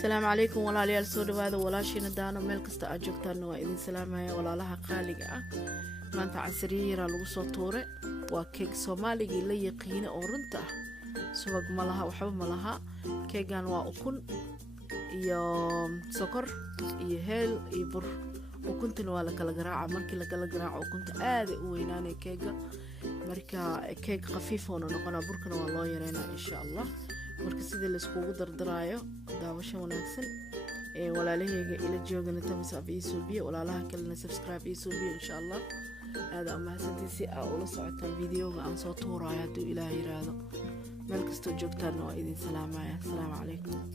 السلام عليكم ولا ليال سود هذا ولا شيء ندانو ميل كستا أجوكتان وإذن سلامة ولا لها قالقة ما أنت عسريرة لوصو طورة وكيك سومالي اللي يقين أورنتا سوق ملها وحب ملها كيكان وأكون يا سكر يهل يبر وكنت نوالا كلا جراعة مركي لكلا جراعة وكنت آذي ويناني كيكا مركا كيك خفيف ونقنا بركنا والله يرينا إن شاء الله marka sidii la iskugu dardaraayo daawasho wanaagsan walaalahayga ila joogana tamisa biisubiyo walaalaha kalena subscribe biisubiyo insha Allah aad ama hasantiisi ula socotaan videoga aan soo tuurayo haduu Ilaahay yiraahdo meel kasto joogtaan waa idin salaamaya. Assalaamu calaykum.